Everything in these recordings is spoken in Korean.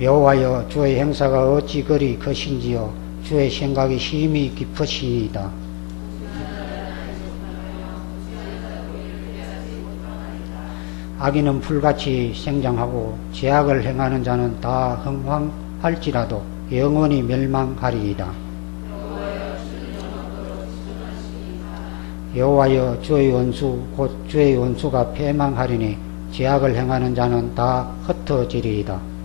여호와여, 주의 행사가 어찌 그리 크신지요. 주의 생각이 심히 깊으시니이다. 악인은 풀같이 생장하고 죄악을 행하는 자는 다 흥황할지라도 영원히 멸망하리이다. 여호와여, 주의 원수 곧 주의 원수가 패망하리니 죄악을 행하는 자는 다 흩어지리이다.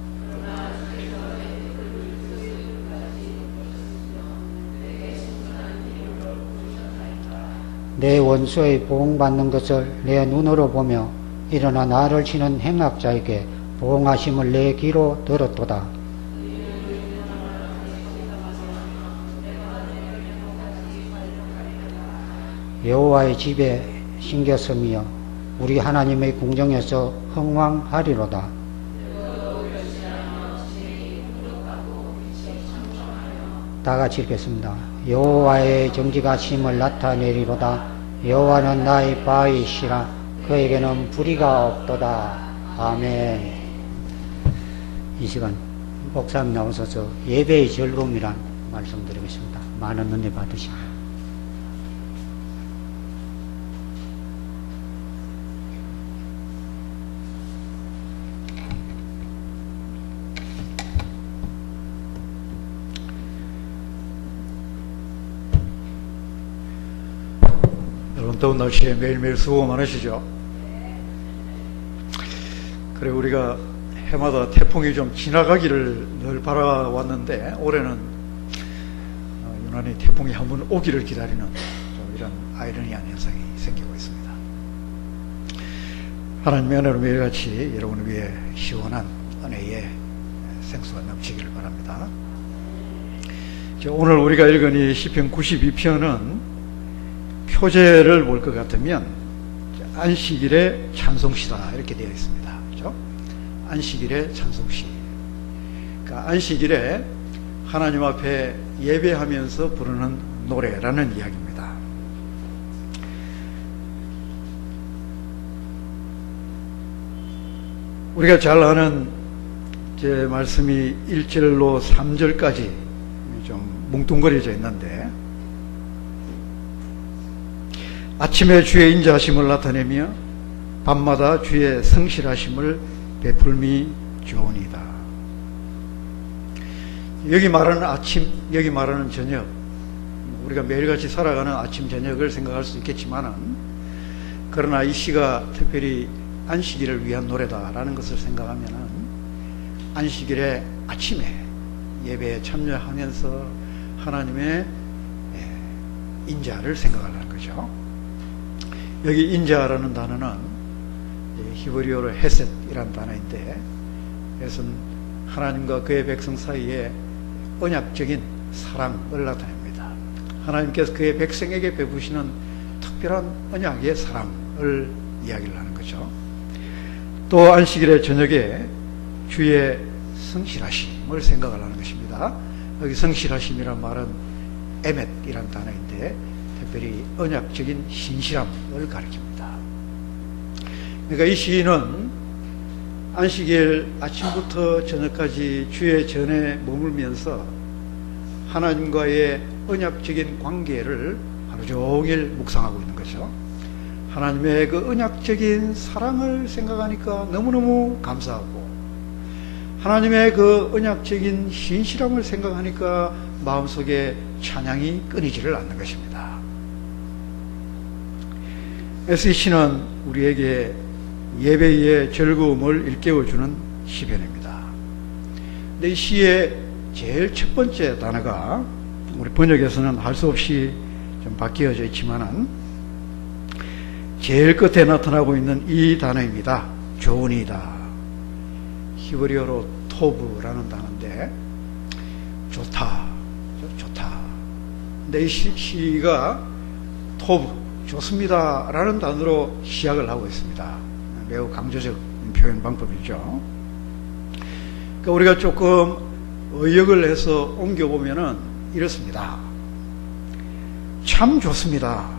내 원수의 보응받는 것을 내 눈으로 보며 일어나 나를 치는 행악자에게 보응하심을 내 귀로 들었도다. 여호와의 집에 신겼으며 우리 하나님의 궁정에서 흥왕하리로다. 다 같이 읽겠습니다. 여호와의 정직하심을 나타내리로다. 여호와는 나의 바위시라. 그에게는 불의가 없도다. 아멘. 이 시간 목사님 나오셔서 예배의 즐거움이란 말씀드리겠습니다. 많은 은혜 받으시고. 더운 날씨에 매일매일 수고 많으시죠? 그래, 우리가 해마다 태풍이 좀 지나가기를 늘 바라왔는데 올해는 유난히 태풍이 한번 오기를 기다리는 좀 이런 아이러니한 현상이 생기고 있습니다. 하나님의 은혜로 매일같이 여러분을 위해 시원한 은혜의 생수가 넘치기를 바랍니다. 오늘 우리가 읽은 이 시편 92편은 표제를 볼 것 같으면 안식일의 찬송시다 이렇게 되어 있습니다. 그렇죠? 안식일의 찬송시. 그러니까 안식일에 하나님 앞에 예배하면서 부르는 노래라는 이야기입니다. 우리가 잘 아는 제 말씀이 1절로 3절까지 좀 뭉뚱그려져 있는데, 아침에 주의 인자하심을 나타내며 밤마다 주의 성실하심을 베풀미 좋으니이다. 여기 말하는 아침, 여기 말하는 저녁, 우리가 매일같이 살아가는 아침 저녁을 생각할 수 있겠지만은, 그러나 이 시가 특별히 안식일을 위한 노래다라는 것을 생각하면은 안식일의 아침에 예배에 참여하면서 하나님의 인자를 생각하라는 거죠. 여기 인자라는 단어는 히브리어로 헤셋이라는 단어인데, 이것은 하나님과 그의 백성 사이에 언약적인 사랑을 나타냅니다. 하나님께서 그의 백성에게 베푸시는 특별한 언약의 사랑을 이야기를 하는 거죠. 또 안식일의 저녁에 주의 성실하심을 생각하라는 것입니다. 여기 성실하심이란 말은 에멧이라는 단어인데 특별히 언약적인 신실함을 가리킵니다. 그러니까 이 시인은 안식일 아침부터 저녁까지 주의 전에 머물면서 하나님과의 언약적인 관계를 하루 종일 묵상하고 있는 거죠. 하나님의 그 언약적인 사랑을 생각하니까 너무너무 감사하고, 하나님의 그 언약적인 신실함을 생각하니까 마음속에 찬양이 끊이지를 않는 것입니다. 그래서 이 시는 우리에게 예배의 즐거움을 일깨워주는 시편입니다. 근데 이 시의 제일 첫 번째 단어가 우리 번역에서는 할 수 없이 좀 바뀌어져 있지만은 제일 끝에 나타나고 있는 이 단어입니다. 좋으니이다. 히브리어로 토브라는 단어인데 좋다, 좋다. 근데 이 시가 토브, 좋습니다 라는 단어로 시작을 하고 있습니다. 매우 강조적 표현 방법이죠. 그러니까 우리가 조금 의역을 해서 옮겨보면은 이렇습니다. 참 좋습니다.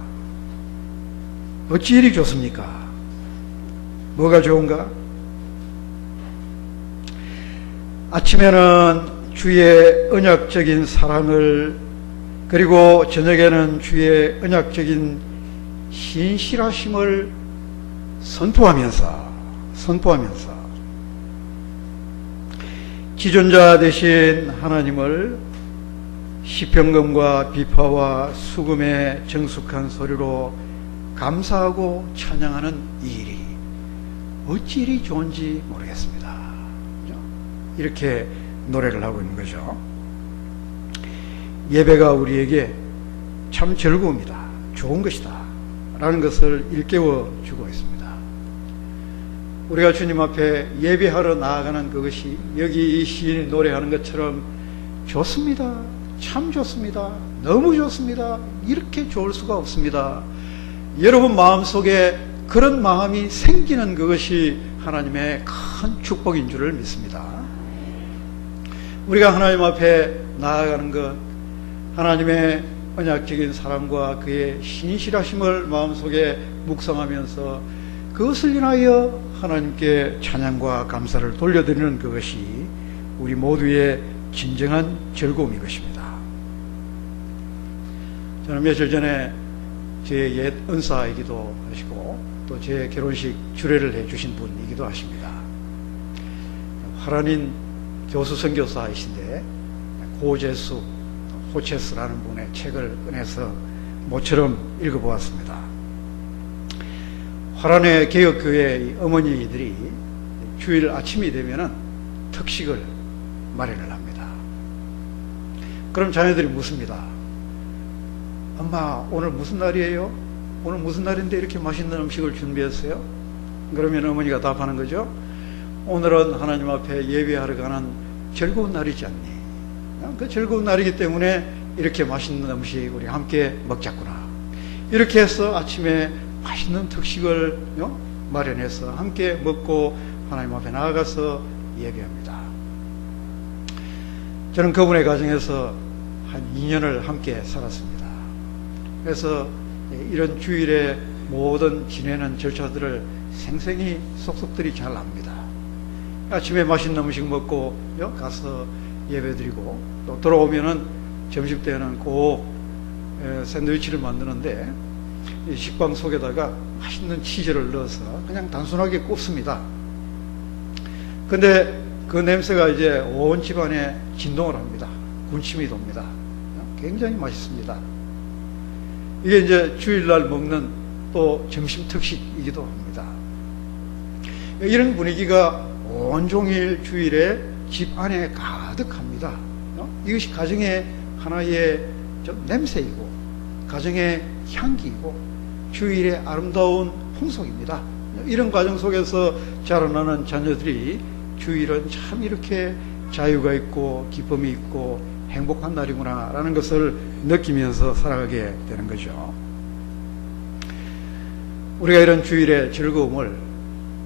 어찌 이리 좋습니까? 뭐가 좋은가? 아침에는 주의 언약적인 사랑을, 그리고 저녁에는 주의 언약적인 신실하심을 선포하면서 지존자 되신 하나님을 시편금과 비파와 수금의 정숙한 소리로 감사하고 찬양하는 이 일이 어찌 이리 좋은지 모르겠습니다. 이렇게 노래를 하고 있는 거죠. 예배가 우리에게 참 즐거움이다, 좋은 것이다 라는 것을 일깨워 주고 있습니다. 우리가 주님 앞에 예배하러 나아가는 그것이 여기 이 시인이 노래하는 것처럼 좋습니다, 참 좋습니다, 너무 좋습니다, 이렇게 좋을 수가 없습니다. 여러분 마음속에 그런 마음이 생기는 그것이 하나님의 큰 축복인 줄을 믿습니다. 우리가 하나님 앞에 나아가는 것, 하나님의 언약적인 사랑과 그의 신실하심을 마음속에 묵상하면서 그것을 인하여 하나님께 찬양과 감사를 돌려드리는 그것이 우리 모두의 진정한 즐거움인 것입니다. 저는 며칠 전에 제 옛 은사이기도 하시고 또 제 결혼식 주례를 해주신 분이기도 하십니다. 화란인 교수 선교사이신데 고재수 호체스라는 분의 책을 꺼내서 모처럼 읽어보았습니다. 화란의 개혁교회의 어머니들이 주일 아침이 되면은 특식을 마련을 합니다. 그럼 자녀들이 묻습니다. 엄마, 오늘 무슨 날이에요? 오늘 무슨 날인데 이렇게 맛있는 음식을 준비했어요? 그러면 어머니가 답하는 거죠. 오늘은 하나님 앞에 예배하러 가는 즐거운 날이지 않니? 그 즐거운 날이기 때문에 이렇게 맛있는 음식 우리 함께 먹자꾸나. 이렇게 해서 아침에 맛있는 특식을 마련해서 함께 먹고 하나님 앞에 나아가서 예배합니다. 저는 그분의 가정에서 한 2년을 함께 살았습니다. 그래서 이런 주일에 모든 지내는 절차들을 생생히 속속들이 잘 압니다. 아침에 맛있는 음식 먹고 가서 예배드리고 또 돌아오면은 점심때는 꼭 샌드위치를 만드는데 식빵 속에다가 맛있는 치즈를 넣어서 그냥 단순하게 굽습니다. 근데 그 냄새가 이제 온 집안에 진동을 합니다. 군침이 돕니다. 굉장히 맛있습니다. 이게 이제 주일날 먹는 또 점심 특식이기도 합니다. 이런 분위기가 온종일 주일에 집 안에 가득합니다. 이것이 가정의 하나의 냄새이고 가정의 향기이고 주일의 아름다운 풍속입니다. 이런 과정 속에서 자라나는 자녀들이 주일은 참 이렇게 자유가 있고 기쁨이 있고 행복한 날이구나 라는 것을 느끼면서 살아가게 되는 거죠. 우리가 이런 주일의 즐거움을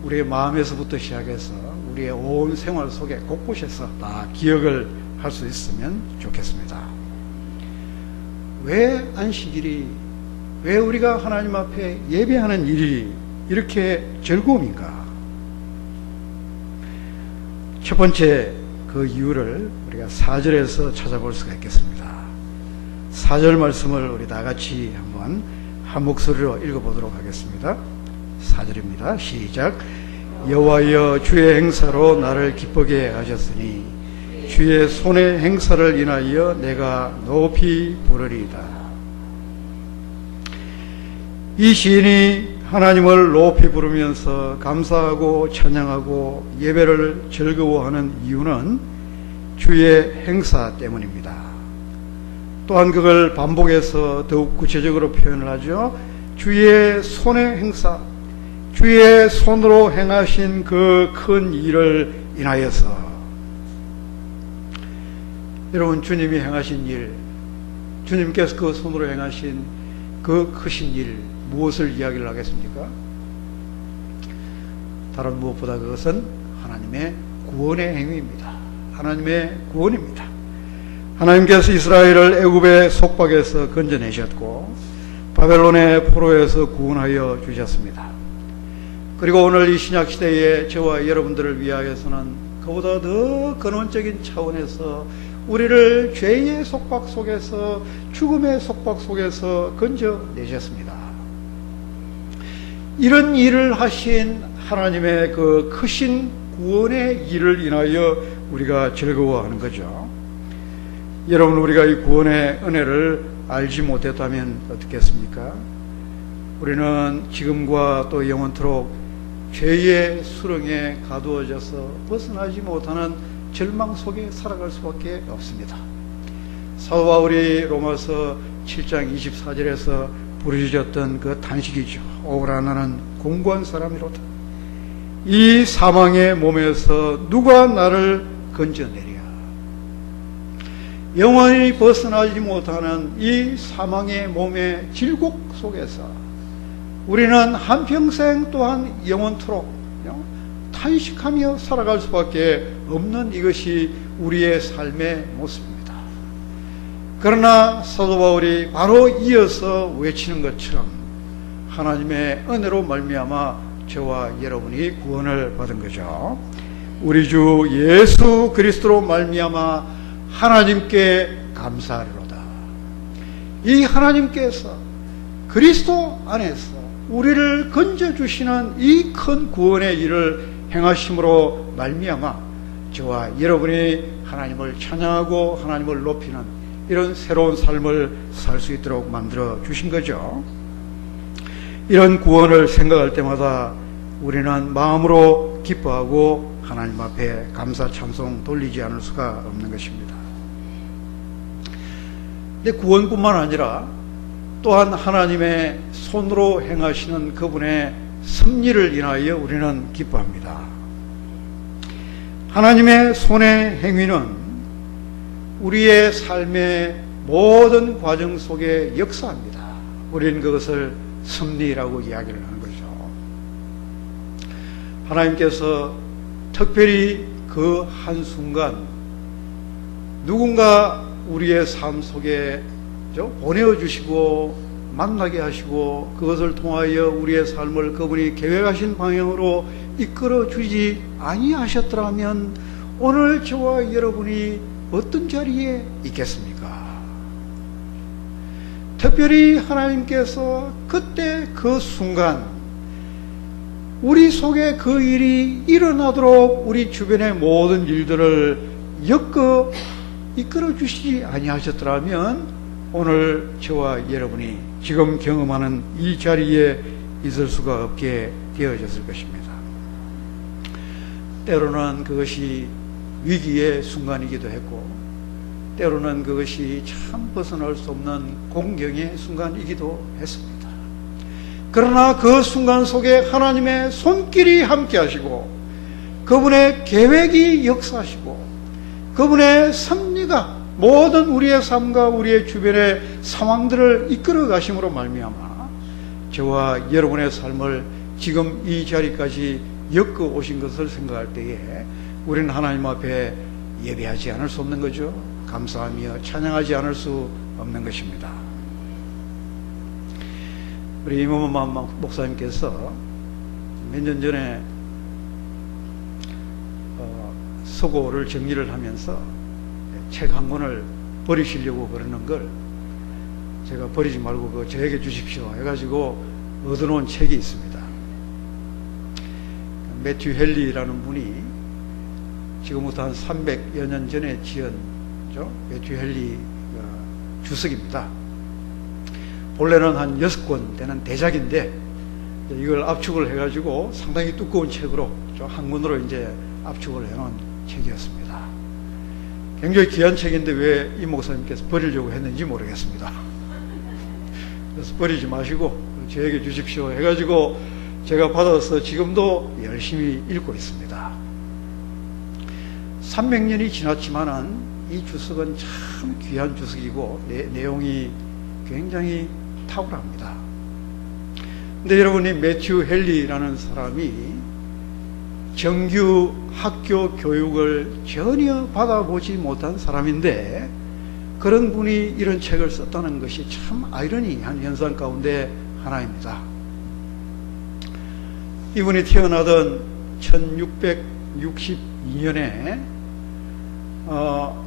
우리의 마음에서부터 시작해서 우리의 온 생활 속에 곳곳에서 다 기억을 할 수 있으면 좋겠습니다. 왜 안식일이, 왜 우리가 하나님 앞에 예배하는 일이 이렇게 즐거움인가? 첫 번째 그 이유를 우리가 4절에서 찾아볼 수가 있겠습니다. 4절 말씀을 우리 다 같이 한번 한 목소리로 읽어보도록 하겠습니다. 4절입니다. 시작. 여호와여 주의 행사로 나를 기쁘게 하셨으니 주의 손의 행사를 인하여 내가 높이 부르리이다. 이 시인이 하나님을 높이 부르면서 감사하고 찬양하고 예배를 즐거워하는 이유는 주의 행사 때문입니다. 또한 그걸 반복해서 더욱 구체적으로 표현을 하죠. 주의 손의 행사, 주의 손으로 행하신 그 큰 일을 인하여서. 여러분, 주님이 행하신 일, 주님께서 그 손으로 행하신 그 크신 일, 무엇을 이야기를 하겠습니까? 다른 무엇보다 그것은 하나님의 구원의 행위입니다. 하나님의 구원입니다. 하나님께서 이스라엘을 애굽의 속박에서 건져내셨고 바벨론의 포로에서 구원하여 주셨습니다. 그리고 오늘 이 신약시대에 저와 여러분들을 위하여서는 그보다 더 근원적인 차원에서 우리를 죄의 속박 속에서, 죽음의 속박 속에서 건져내셨습니다. 이런 일을 하신 하나님의 그 크신 구원의 일을 인하여 우리가 즐거워하는 거죠. 여러분, 우리가 이 구원의 은혜를 알지 못했다면 어떻겠습니까? 우리는 지금과 또 영원토록 죄의 수렁에 가두어져서 벗어나지 못하는 절망 속에 살아갈 수밖에 없습니다. 사도 바울이 로마서 7장 24절에서 부르짖었던 그 단식이죠. 오라 나는 공고한 사람이로다. 이 사망의 몸에서 누가 나를 건져내랴. 영원히 벗어나지 못하는 이 사망의 몸의 질곡 속에서 우리는 한평생 또한 영원토록 탄식하며 살아갈 수밖에 없는 이것이 우리의 삶의 모습입니다. 그러나 사도 바울이 바로 이어서 외치는 것처럼 하나님의 은혜로 말미암아 저와 여러분이 구원을 받은 거죠. 우리 주 예수 그리스도로 말미암아 하나님께 감사하리로다. 이 하나님께서 그리스도 안에서 우리를 건져주시는 이 큰 구원의 일을 행하심으로 말미암아 저와 여러분이 하나님을 찬양하고 하나님을 높이는 이런 새로운 삶을 살 수 있도록 만들어 주신 거죠. 이런 구원을 생각할 때마다 우리는 마음으로 기뻐하고 하나님 앞에 감사 찬송 돌리지 않을 수가 없는 것입니다. 근데 구원뿐만 아니라 또한 하나님의 손으로 행하시는 그분의 섭리를 인하여 우리는 기뻐합니다. 하나님의 손의 행위는 우리의 삶의 모든 과정 속에 역사합니다. 우리는 그것을 섭리라고 이야기를 하는 거죠. 하나님께서 특별히 그 한순간 누군가 우리의 삶 속에 보내어주시고 만나게 하시고 그것을 통하여 우리의 삶을 그분이 계획하신 방향으로 이끌어주지 아니하셨더라면 오늘 저와 여러분이 어떤 자리에 있겠습니까? 특별히 하나님께서 그때 그 순간 우리 속에 그 일이 일어나도록 우리 주변의 모든 일들을 엮어 이끌어 주시지 아니하셨더라면 오늘 저와 여러분이 지금 경험하는 이 자리에 있을 수가 없게 되어졌을 것입니다. 때로는 그것이 위기의 순간이기도 했고 때로는 그것이 참 벗어날 수 없는 공경의 순간이기도 했습니다. 그러나 그 순간 속에 하나님의 손길이 함께 하시고 그분의 계획이 역사하시고 그분의 섭리가 모든 우리의 삶과 우리의 주변의 상황들을 이끌어 가심으로 말미암아 저와 여러분의 삶을 지금 이 자리까지 엮어 오신 것을 생각할 때에 우리는 하나님 앞에 예배하지 않을 수 없는 거죠. 감사하며 찬양하지 않을 수 없는 것입니다. 우리 임원만 목사님께서 몇 년 전에 서고를 정리를 하면서 책 한 권을 버리시려고 그러는 걸 제가 버리지 말고 그거 저에게 주십시오 해가지고 얻어놓은 책이 있습니다. 매튜 헨리라는 분이 지금부터 한 300여 년 전에 지은 매튜 헨리 주석입니다. 본래는 한 6권 되는 대작인데 이걸 압축을 해가지고 상당히 두꺼운 책으로 한 권으로 이제 압축을 해놓은 책이었습니다. 굉장히 귀한 책인데 왜 이 목사님께서 버리려고 했는지 모르겠습니다. 그래서 버리지 마시고 저에게 주십시오 해가지고 제가 받아서 지금도 열심히 읽고 있습니다. 300년이 지났지만은 이 주석은 참 귀한 주석이고 내용이 굉장히 탁월합니다. 근데 여러분이 매튜 헨리라는 사람이 정규 학교 교육을 전혀 받아보지 못한 사람인데 그런 분이 이런 책을 썼다는 것이 참 아이러니한 현상 가운데 하나입니다. 이분이 태어나던 1660 1992년에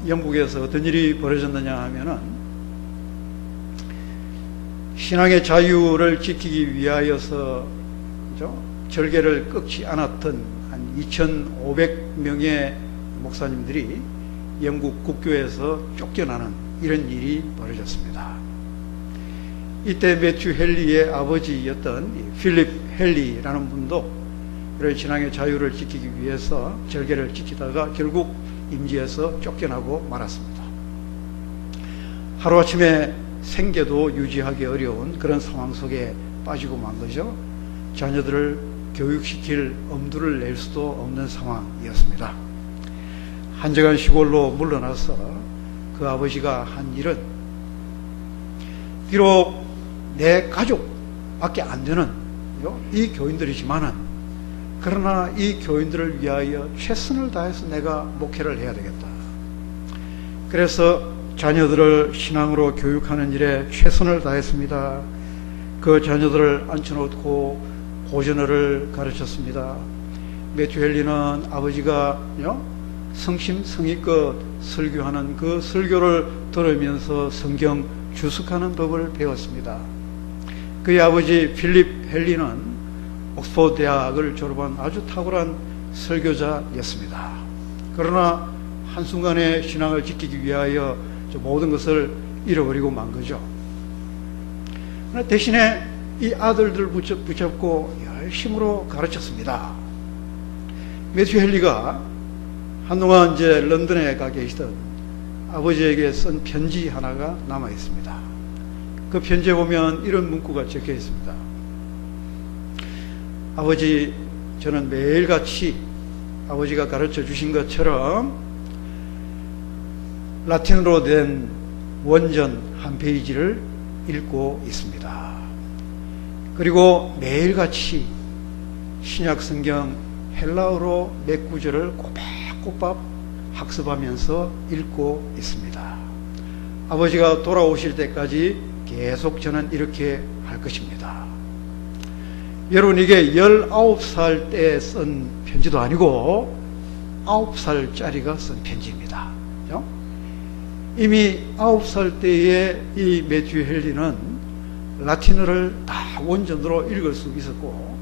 영국에서 어떤 일이 벌어졌느냐 하면은 신앙의 자유를 지키기 위하여서 절개를 끊지 않았던 한 2,500명의 목사님들이 영국 국교에서 쫓겨나는 이런 일이 벌어졌습니다. 이때 매튜 헨리의 아버지였던 필립 헨리라는 분도 그런 신앙의 자유를 지키기 위해서 절개를 지키다가 결국 임지에서 쫓겨나고 말았습니다. 하루아침에 생계도 유지하기 어려운 그런 상황 속에 빠지고 만 거죠. 자녀들을 교육시킬 엄두를 낼 수도 없는 상황이었습니다. 한적한 시골로 물러나서 그 아버지가 한 일은 비록 내 가족밖에 안 되는 이 교인들이지만은 그러나 이 교인들을 위하여 최선을 다해서 내가 목회를 해야 되겠다. 그래서 자녀들을 신앙으로 교육하는 일에 최선을 다했습니다. 그 자녀들을 앉혀놓고 고전어를 가르쳤습니다. 매튜 헨리는 아버지가 성심성의껏 설교하는 그 설교를 들으면서 성경 주석하는 법을 배웠습니다. 그의 아버지 필립 헨리는 옥스퍼드 대학을 졸업한 아주 탁월한 설교자였습니다. 그러나 한순간에 신앙을 지키기 위하여 모든 것을 잃어버리고 만 거죠. 그러나 대신에 이 아들들 붙잡고 열심으로 가르쳤습니다. 매튜 헨리가 한동안 이제 런던에 가 계시던 아버지에게 쓴 편지 하나가 남아 있습니다. 그 편지에 보면 이런 문구가 적혀 있습니다. 아버지, 저는 매일같이 아버지가 가르쳐 주신 것처럼 라틴어로 된 원전 한 페이지를 읽고 있습니다. 그리고 매일같이 신약 성경 헬라어로 몇 구절을 꼬박꼬박 학습하면서 읽고 있습니다. 아버지가 돌아오실 때까지 계속 저는 이렇게 할 것입니다. 여러분, 이게 19살 때 쓴 편지도 아니고 9살짜리가 쓴 편지입니다. 이미 9살 때에 이 매튜 헨리는 라틴어를 다 원전으로 읽을 수 있었고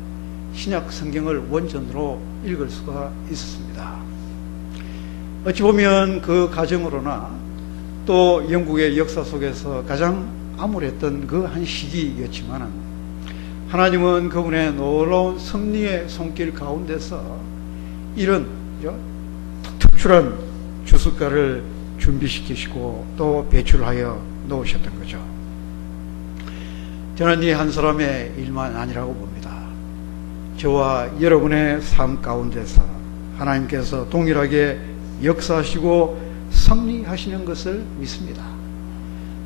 신약 성경을 원전으로 읽을 수가 있었습니다. 어찌 보면 그 가정으로나 또 영국의 역사 속에서 가장 암울했던 그 한 시기였지만은 하나님은 그분의 놀라운 섭리의 손길 가운데서 이런 특출한 주석가를 준비시키시고 또 배출하여 놓으셨던 거죠. 저는 이 한 사람의 일만 아니라고 봅니다. 저와 여러분의 삶 가운데서 하나님께서 동일하게 역사하시고 섭리하시는 것을 믿습니다.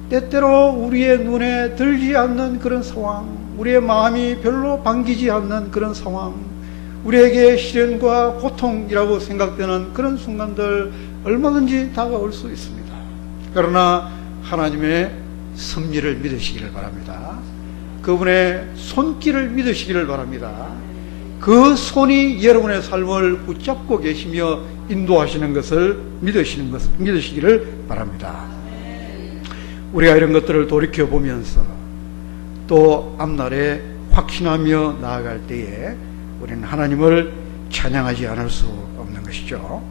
때때로 우리의 눈에 들지 않는 그런 상황, 우리의 마음이 별로 반기지 않는 그런 상황, 우리에게 시련과 고통이라고 생각되는 그런 순간들 얼마든지 다가올 수 있습니다. 그러나 하나님의 섭리를 믿으시기를 바랍니다. 그분의 손길을 믿으시기를 바랍니다. 그 손이 여러분의 삶을 붙잡고 계시며 인도하시는 것을 믿으시기를 바랍니다. 우리가 이런 것들을 돌이켜보면서 또 앞날에 확신하며 나아갈 때에 우리는 하나님을 찬양하지 않을 수 없는 것이죠.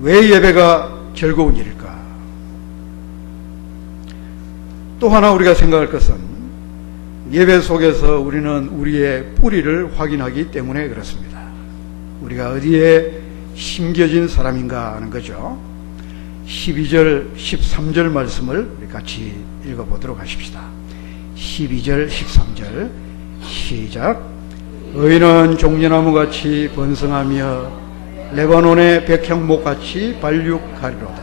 왜 예배가 즐거운 일일까? 또 하나 우리가 생각할 것은 예배 속에서 우리는 우리의 뿌리를 확인하기 때문에 그렇습니다. 우리가 어디에 심겨진 사람인가 하는 거죠. 12절, 13절 말씀을 우리 같이 읽어보도록 하십시다. 12절, 13절 시작. 의인은 종려나무같이 번성하며 레바논의 백향목같이 발육하리로다.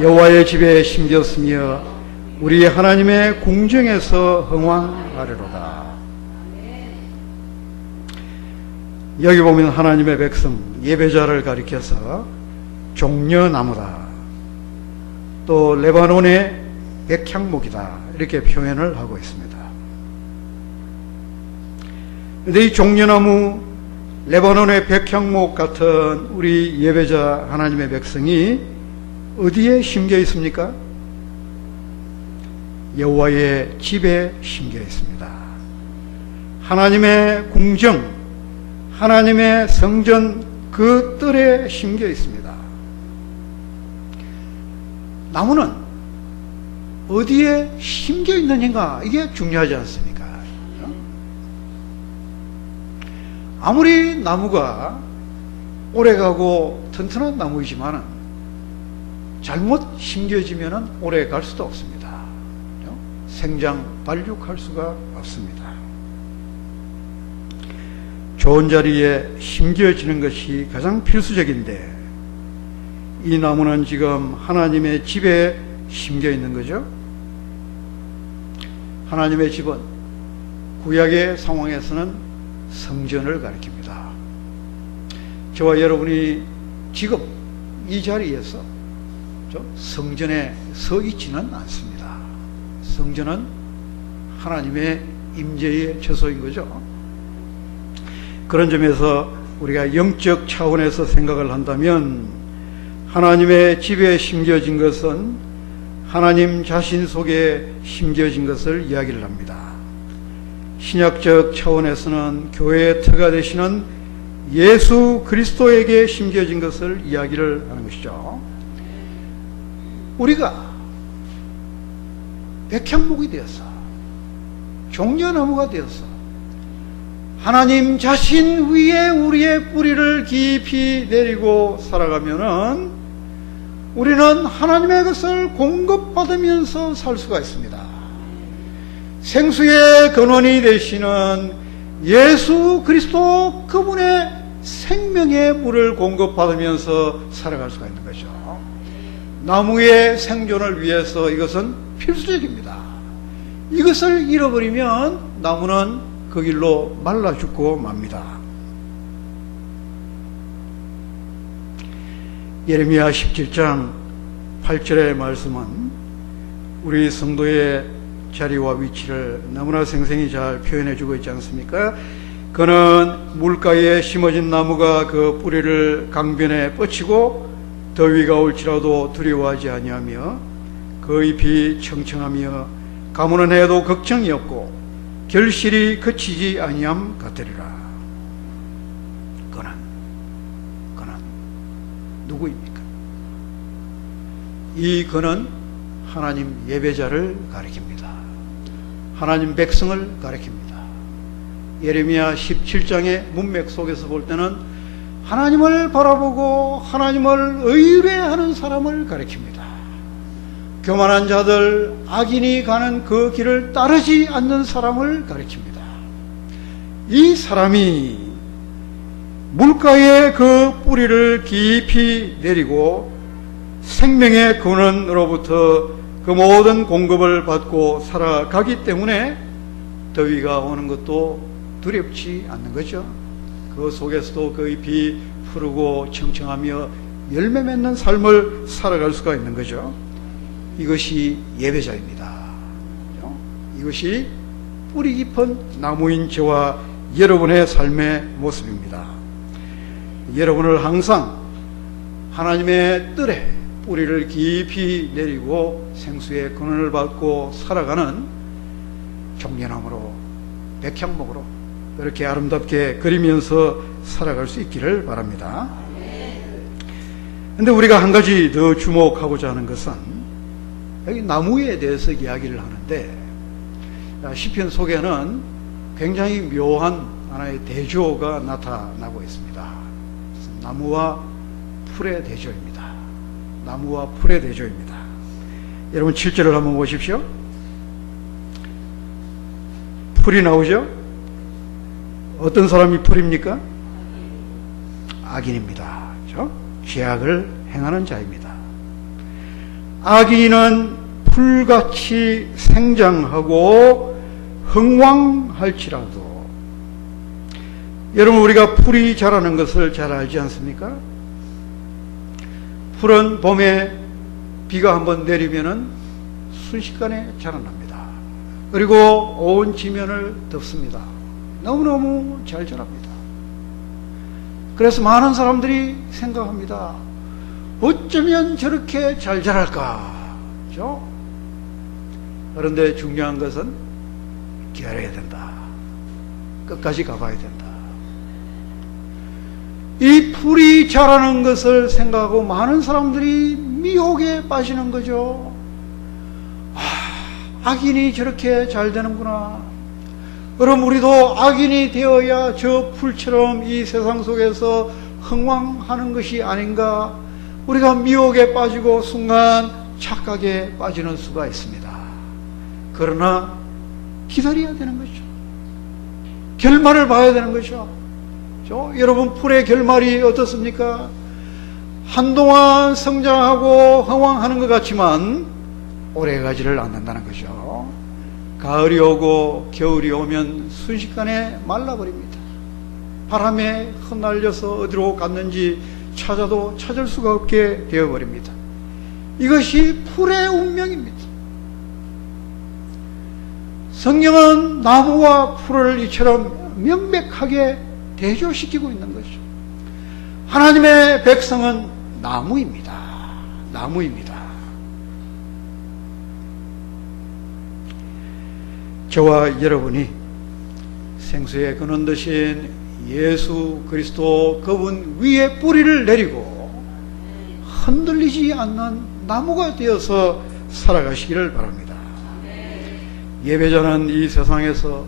여호와의 집에 심겼으며 우리 하나님의 궁정에서 흥왕하리로다. 여기 보면 하나님의 백성, 예배자를 가리켜서 종려나무다, 또 레바논의 백향목이다, 이렇게 표현을 하고 있습니다. 그런데 이 종려나무 레바논의 백향목 같은 우리 예배자 하나님의 백성이 어디에 심겨 있습니까? 여호와의 집에 심겨 있습니다. 하나님의 궁정, 하나님의 성전 그 뜰에 심겨 있습니다. 나무는 어디에 심겨 있느냐가 이게 중요하지 않습니까? 아무리 나무가 오래가고 튼튼한 나무이지만 잘못 심겨지면 오래 갈 수도 없습니다. 생장 발육할 수가 없습니다. 좋은 자리에 심겨지는 것이 가장 필수적인데 이 나무는 지금 하나님의 집에 심겨 있는 거죠. 하나님의 집은 구약의 상황에서는 성전을 가리킵니다. 저와 여러분이 지금 이 자리에서 성전에 서 있지는 않습니다. 성전은 하나님의 임재의 처소인 거죠. 그런 점에서 우리가 영적 차원에서 생각을 한다면 하나님의 집에 심겨진 것은 하나님 자신 속에 심겨진 것을 이야기를 합니다. 신약적 차원에서는 교회의 터가 되시는 예수 그리스도에게 심겨진 것을 이야기를 하는 것이죠. 우리가 백향목이 되어서 종려나무가 되어서 하나님 자신 위에 우리의 뿌리를 깊이 내리고 살아가면은 우리는 하나님의 것을 공급받으면서 살 수가 있습니다. 생수의 근원이 되시는 예수 그리스도 그분의 생명의 물을 공급받으면서 살아갈 수가 있는 거죠. 나무의 생존을 위해서 이것은 필수적입니다. 이것을 잃어버리면 나무는 그 길로 말라 죽고 맙니다. 예레미야 17장 8절의 말씀은 우리 성도의 자리와 위치를 너무나 생생히 잘 표현해 주고 있지 않습니까? 그는 물가에 심어진 나무가 그 뿌리를 강변에 뻗치고 더위가 올지라도 두려워하지 아니하며 그 잎이 청청하며 가무는 해도 걱정이 없고 결실이 그치지 아니함 같으리라. 그는 누구입니까? 이 그는 하나님 예배자를 가리킵니다. 하나님 백성을 가리킵니다. 예레미야 17장의 문맥 속에서 볼 때는 하나님을 바라보고 하나님을 의뢰하는 사람을 가리킵니다. 교만한 자들, 악인이 가는 그 길을 따르지 않는 사람을 가리킵니다. 이 사람이 물가에 그 뿌리를 깊이 내리고 생명의 근원으로부터 그 모든 공급을 받고 살아가기 때문에 더위가 오는 것도 두렵지 않는 거죠. 그 속에서도 그 잎이 푸르고 청청하며 열매 맺는 삶을 살아갈 수가 있는 거죠. 이것이 예배자입니다. 이것이 뿌리 깊은 나무인 저와 여러분의 삶의 모습입니다. 여러분을 항상 하나님의 뜰에 뿌리를 깊이 내리고 생수의 근원을 받고 살아가는 종려나무로 백향목으로 그렇게 아름답게 그리면서 살아갈 수 있기를 바랍니다. 그런데 우리가 한 가지 더 주목하고자 하는 것은 여기 나무에 대해서 이야기를 하는데 시편 속에는 굉장히 묘한 하나의 대조가 나타나고 있습니다. 나무와 풀의 대조입니다. 나무와 풀의 대조입니다. 여러분 7절을 한번 보십시오. 풀이 나오죠? 어떤 사람이 풀입니까? 악인입니다. 그렇죠? 죄악을 행하는 자입니다. 악인은 풀같이 생장하고 흥왕할지라도 여러분 우리가 풀이 자라는 것을 잘 알지 않습니까? 풀은 봄에 비가 한번 내리면은 순식간에 자라납니다. 그리고 온 지면을 덮습니다. 너무너무 잘 자랍니다. 그래서 많은 사람들이 생각합니다. 어쩌면 저렇게 잘 자랄까? 그렇죠? 그런데 중요한 것은 기다려야 된다. 끝까지 가봐야 된다. 이 풀이 자라는 것을 생각하고 많은 사람들이 미혹에 빠지는 거죠. 악인이 저렇게 잘 되는구나. 그럼 우리도 악인이 되어야 저 풀처럼 이 세상 속에서 흥왕하는 것이 아닌가? 우리가 미혹에 빠지고 순간 착각에 빠지는 수가 있습니다. 그러나 기다려야 되는 거죠. 결말을 봐야 되는 거죠. 여러분, 풀의 결말이 어떻습니까? 한동안 성장하고 흥왕하는 것 같지만 오래가지를 않는다는 거죠. 가을이 오고 겨울이 오면 순식간에 말라버립니다. 바람에 흩날려서 어디로 갔는지 찾아도 찾을 수가 없게 되어버립니다. 이것이 풀의 운명입니다. 성경은 나무와 풀을 이처럼 명백하게 대조시키고 있는 거죠. 하나님의 백성은 나무입니다. 나무입니다. 저와 여러분이 생수의 근원 되신 예수 그리스도 그분 위에 뿌리를 내리고 흔들리지 않는 나무가 되어서 살아가시기를 바랍니다. 예배자는 이 세상에서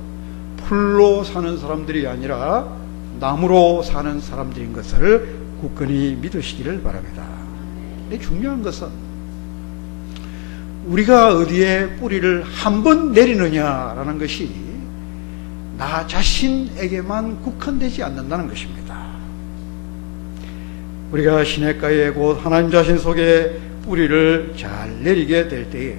풀로 사는 사람들이 아니라 나무로 사는 사람들인 것을 굳건히 믿으시기를 바랍니다. 근데 중요한 것은 우리가 어디에 뿌리를 한 번 내리느냐라는 것이 나 자신에게만 국한되지 않는다는 것입니다. 우리가 시냇가에 곧 하나님 자신 속에 뿌리를 잘 내리게 될 때에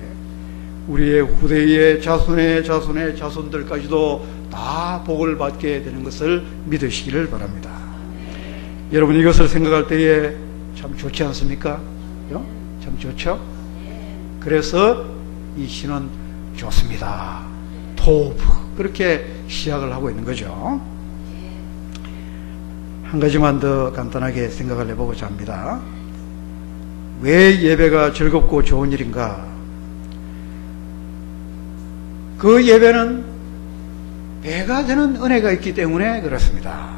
우리의 후대의 자손의 자손의 자손들까지도 다 복을 받게 되는 것을 믿으시기를 바랍니다. 여러분, 이것을 생각할 때에 참 좋지 않습니까? 참 좋죠? 그래서 이 시는 좋습니다. 토브, 그렇게 시작을 하고 있는 거죠. 한 가지만 더 간단하게 생각을 해보고자 합니다. 왜 예배가 즐겁고 좋은 일인가? 그 예배는 배가 되는 은혜가 있기 때문에 그렇습니다.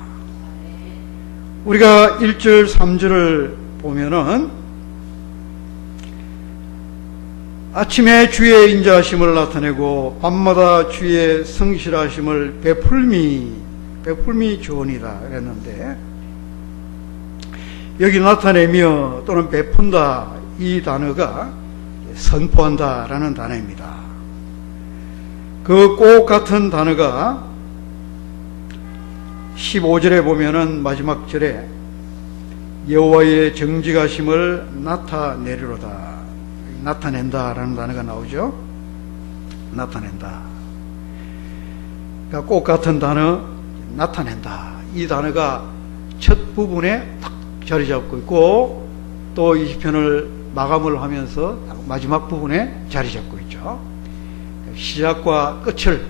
우리가 1절 3절을 보면은 아침에 주의 인자하심을 나타내고 밤마다 주의 성실하심을 베풀미 좋으니라 그랬는데, 여기 나타내며 또는 베푼다, 이 단어가 선포한다 라는 단어입니다. 그 꼭 같은 단어가 15절에 보면은 마지막 절에 여호와의 정직하심을 나타내리로다, 나타낸다라는 단어가 나오죠. 나타낸다. 그러니까 꼭 같은 단어, 나타낸다. 이 단어가 첫 부분에 딱 자리 잡고 있고, 또 20편을 마감을 하면서 마지막 부분에 자리 잡고 있죠. 시작과 끝을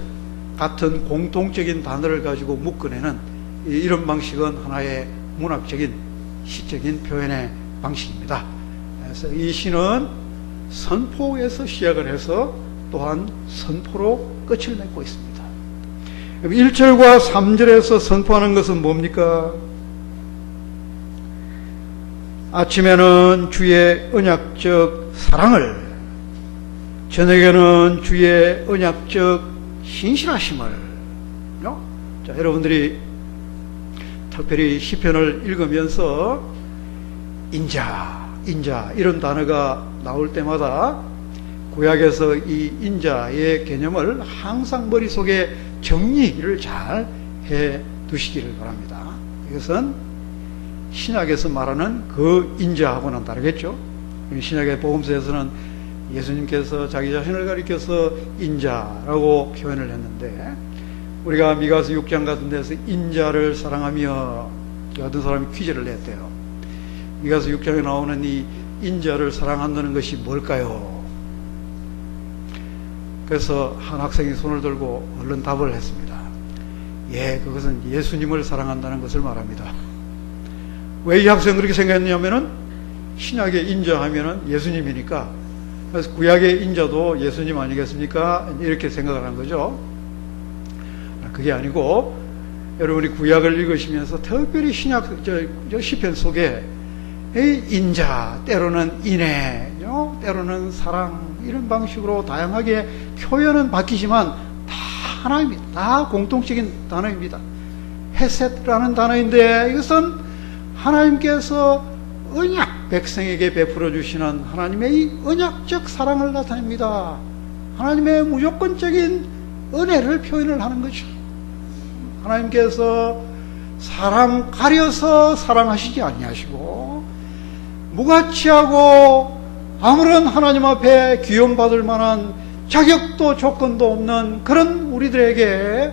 같은 공통적인 단어를 가지고 묶어내는 이런 방식은 하나의 문학적인 시적인 표현의 방식입니다. 그래서 이 시는 선포에서 시작을 해서 또한 선포로 끝을 맺고 있습니다. 1절과 3절에서 선포하는 것은 뭡니까? 아침에는 주의 언약적 사랑을, 저녁에는 주의 언약적 신실하심을. 자, 여러분들이 특별히 시편을 읽으면서 인자 이런 단어가 나올 때마다 구약에서 이 인자의 개념을 항상 머릿속에 정리를 잘 해 두시기를 바랍니다. 이것은 신약에서 말하는 그 인자하고는 다르겠죠. 신약의 복음서에서는 예수님께서 자기 자신을 가리켜서 인자라고 표현을 했는데, 우리가 미가서 6장 같은 데서 인자를 사랑하며, 어떤 사람이 퀴즈를 냈대요. 미가서 6장에 나오는 이 인자를 사랑한다는 것이 뭘까요? 그래서 한 학생이 손을 들고 얼른 답을 했습니다. 예, 그것은 예수님을 사랑한다는 것을 말합니다. 왜 이 학생은 그렇게 생각했냐면은 신약의 인자하면은 예수님이니까, 그래서 구약의 인자도 예수님 아니겠습니까? 이렇게 생각을 한 거죠. 그게 아니고, 여러분이 구약을 읽으시면서 특별히 신약 저 시편 속에 이 인자, 때로는 인애, 때로는 사랑, 이런 방식으로 다양하게 표현은 바뀌지만 다 하나입니다. 다 공통적인 단어입니다. 헤셋라는 단어인데 이것은 하나님께서 언약, 백성에게 베풀어 주시는 하나님의 이 언약적 사랑을 나타냅니다. 하나님의 무조건적인 은혜를 표현을 하는 거죠. 하나님께서 사람 가려서 사랑하시지 아니하시고 무가치하고 아무런 하나님 앞에 귀염받을 만한 자격도 조건도 없는 그런 우리들에게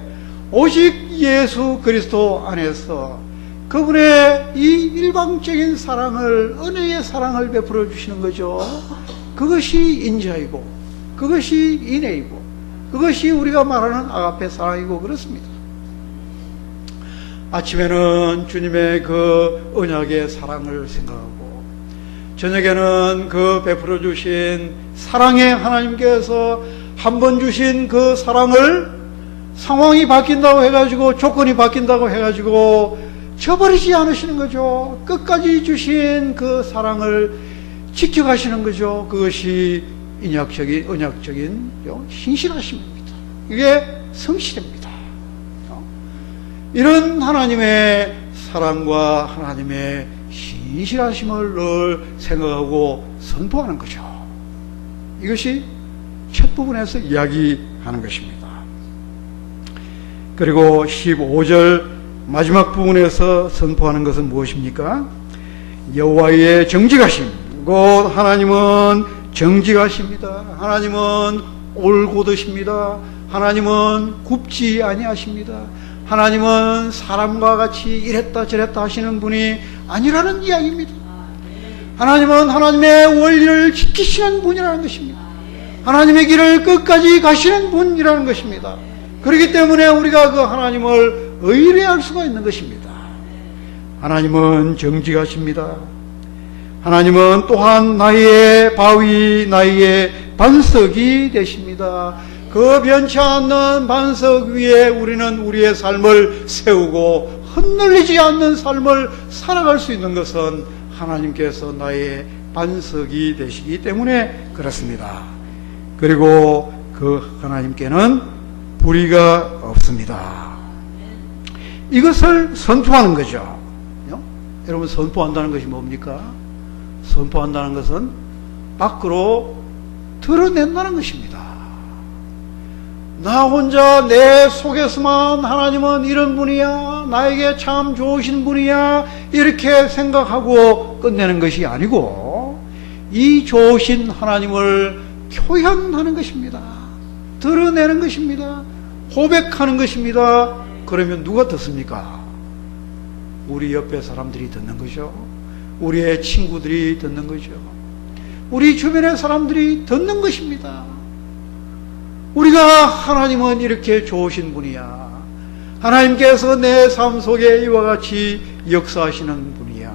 오직 예수 그리스도 안에서 그분의 이 일방적인 사랑을, 은혜의 사랑을 베풀어 주시는 거죠. 그것이 인자이고 그것이 인애이고 그것이 우리가 말하는 아가페 사랑이고 그렇습니다. 아침에는 주님의 그 언약의 사랑을 생각하고 저녁에는 그 베풀어 주신 사랑의 하나님께서 한 번 주신 그 사랑을 상황이 바뀐다고 해가지고 조건이 바뀐다고 해가지고 저버리지 않으시는 거죠. 끝까지 주신 그 사랑을 지켜가시는 거죠. 그것이 인약적인, 언약적인 신실하심입니다. 이게 성실입니다. 이런 하나님의 사랑과 하나님의 신실하심을 늘 생각하고 선포하는 거죠. 이것이 첫 부분에서 이야기하는 것입니다. 그리고 15절 마지막 부분에서 선포하는 것은 무엇입니까? 여호와의 정직하심, 곧 하나님은 정직하십니다. 하나님은 올곧으십니다. 하나님은 굽지 아니하십니다. 하나님은 사람과 같이 이랬다 저랬다 하시는 분이 아니라는 이야기입니다. 하나님은 하나님의 원리를 지키시는 분이라는 것입니다. 하나님의 길을 끝까지 가시는 분이라는 것입니다. 그렇기 때문에 우리가 그 하나님을 의뢰할 수가 있는 것입니다. 하나님은 정직하십니다. 하나님은 또한 나의 바위, 나의 반석이 되십니다. 그 변치 않는 반석 위에 우리는 우리의 삶을 세우고 흔들리지 않는 삶을 살아갈 수 있는 것은 하나님께서 나의 반석이 되시기 때문에 그렇습니다. 그리고 그 하나님께는 불의가 없습니다. 이것을 선포하는 거죠. 여러분, 선포한다는 것이 뭡니까? 선포한다는 것은 밖으로 드러낸다는 것입니다. 나 혼자 내 속에서만 하나님은 이런 분이야, 나에게 참 좋으신 분이야, 이렇게 생각하고 끝내는 것이 아니고 이 좋으신 하나님을 표현하는 것입니다. 드러내는 것입니다. 고백하는 것입니다. 그러면 누가 듣습니까? 우리 옆에 사람들이 듣는 거죠. 우리의 친구들이 듣는 거죠. 우리 주변의 사람들이 듣는 것입니다. 우리가 하나님은 이렇게 좋으신 분이야, 하나님께서 내 삶 속에 이와 같이 역사하시는 분이야,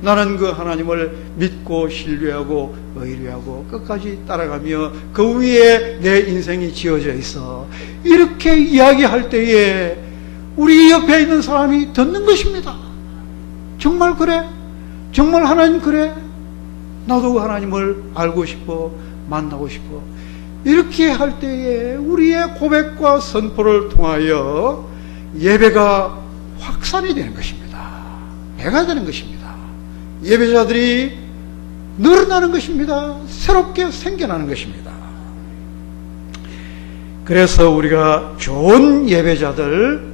나는 그 하나님을 믿고 신뢰하고 의뢰하고 끝까지 따라가며 그 위에 내 인생이 지어져 있어, 이렇게 이야기할 때에 우리 옆에 있는 사람이 듣는 것입니다. 정말 그래? 정말 하나님 그래? 나도 하나님을 알고 싶어, 만나고 싶어. 이렇게 할 때에 우리의 고백과 선포를 통하여 예배가 확산이 되는 것입니다. 배가 되는 것입니다. 예배자들이 늘어나는 것입니다. 새롭게 생겨나는 것입니다. 그래서 우리가 좋은 예배자들,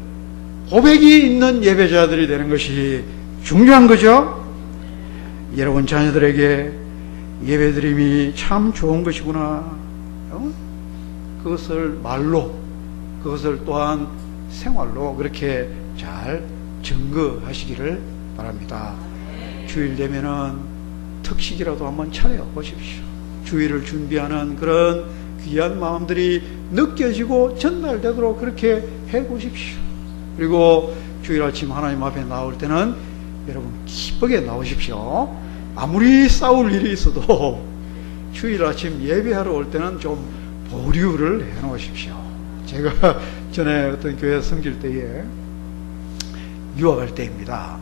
고백이 있는 예배자들이 되는 것이 중요한 거죠. 여러분 자녀들에게 예배드림이 참 좋은 것이구나, 그것을 말로, 그것을 또한 생활로 그렇게 잘 증거하시기를 바랍니다. 주일 되면은 특식이라도 한번 차려 보십시오. 주일을 준비하는 그런 귀한 마음들이 느껴지고 전달되도록 그렇게 해 보십시오. 그리고 주일 아침 하나님 앞에 나올 때는 여러분 기쁘게 나오십시오. 아무리 싸울 일이 있어도 주일 아침 예배하러 올 때는 좀 보류를 해 놓으십시오. 제가 전에 어떤 교회 섬길 때에 유학할 때입니다.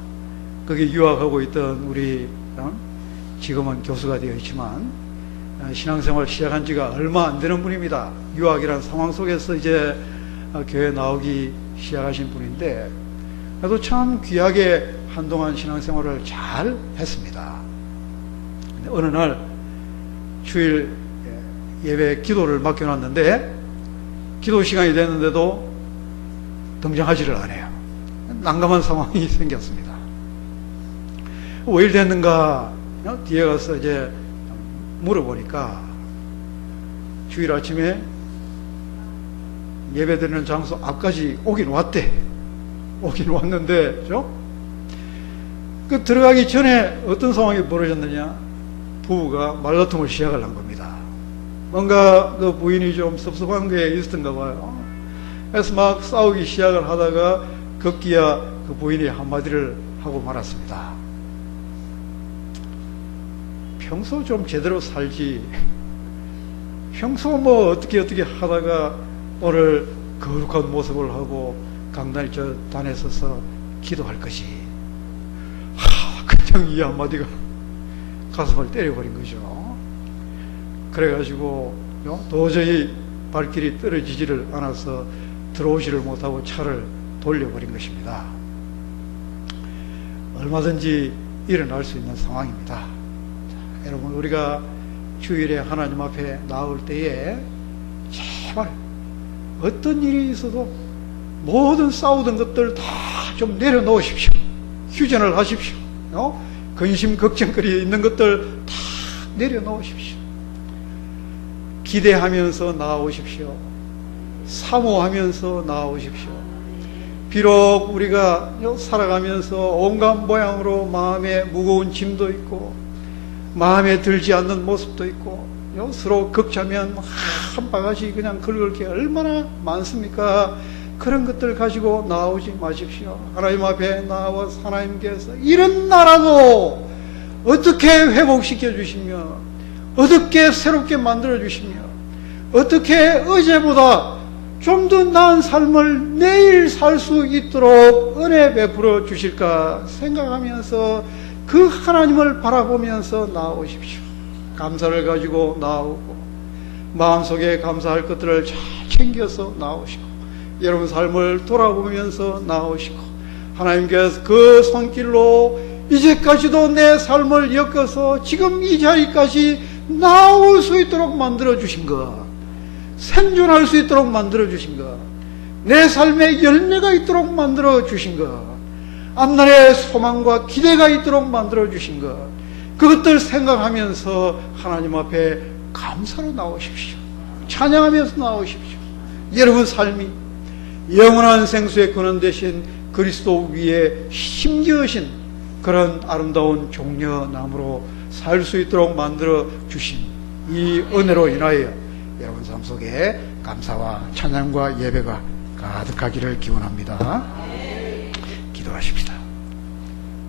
거기 유학하고 있던 우리 지금은 교수가 되어 있지만 신앙생활 시작한 지가 얼마 안 되는 분입니다. 유학이란 상황 속에서 이제 교회 나오기 시작하신 분인데 그래도 참 귀하게 한동안 신앙생활을 잘 했습니다. 근데 어느 날 주일 예배 기도를 맡겨놨는데 기도 시간이 됐는데도 등장하지를 않아요. 난감한 상황이 생겼습니다. 왜 이리 됐는가 뒤에 가서 이제 물어보니까 주일 아침에 예배 드리는 장소 앞까지 오긴 왔대. 오긴 왔는데, 그죠? 그 들어가기 전에 어떤 상황이 벌어졌느냐? 부부가 말다툼을 시작을 한 겁니다. 뭔가 그 부인이 좀 섭섭한 게 있었던가 봐요. 그래서 막 싸우기 시작을 하다가 급기야 그 부인이 한마디를 하고 말았습니다. 평소 좀 제대로 살지. 평소 뭐 어떻게 하다가 오늘 거룩한 모습을 하고 강단에 저 단에 서서 기도할 것이. 그냥 이 한마디가 가슴을 때려버린 거죠. 그래가지고 도저히 발길이 떨어지지를 않아서 들어오지를 못하고 차를 돌려버린 것입니다. 얼마든지 일어날 수 있는 상황입니다. 자, 여러분 우리가 주일에 하나님 앞에 나올 때에 제발 어떤 일이 있어도 모든 싸우던 것들 다 좀 내려놓으십시오. 휴전을 하십시오. 근심 걱정거리 있는 것들 다 내려놓으십시오. 기대하면서 나아오십시오. 사모하면서 나아오십시오. 비록 우리가 살아가면서 온갖 모양으로 마음에 무거운 짐도 있고 마음에 들지 않는 모습도 있고 서로 격차면 한 바가지 그냥 긁을 게 얼마나 많습니까? 그런 것들 가지고 나오지 마십시오. 하나님 앞에 나와서 하나님께서 이런 나라도 어떻게 회복시켜 주시며 어떻게 새롭게 만들어 주시며 어떻게 어제보다 좀 더 나은 삶을 내일 살 수 있도록 은혜 베풀어 주실까 생각하면서 그 하나님을 바라보면서 나오십시오. 감사를 가지고 나오고 마음속에 감사할 것들을 잘 챙겨서 나오시고 여러분 삶을 돌아보면서 나오시고 하나님께서 그 손길로 이제까지도 내 삶을 엮어서 지금 이 자리까지 나올 수 있도록 만들어 주신 것, 생존할 수 있도록 만들어 주신 것, 내 삶에 열매가 있도록 만들어 주신 것, 앞날에 소망과 기대가 있도록 만들어 주신 것, 그것들 생각하면서 하나님 앞에 감사로 나오십시오. 찬양하면서 나오십시오. 여러분 삶이 영원한 생수의 근원 되신 그리스도 위에 힘겨우신 그런 아름다운 종려나무로 살 수 있도록 만들어 주신 이 은혜로 인하여 여러분 삶 속에 감사와 찬양과 예배가 가득하기를 기원합니다. 기도하십시다.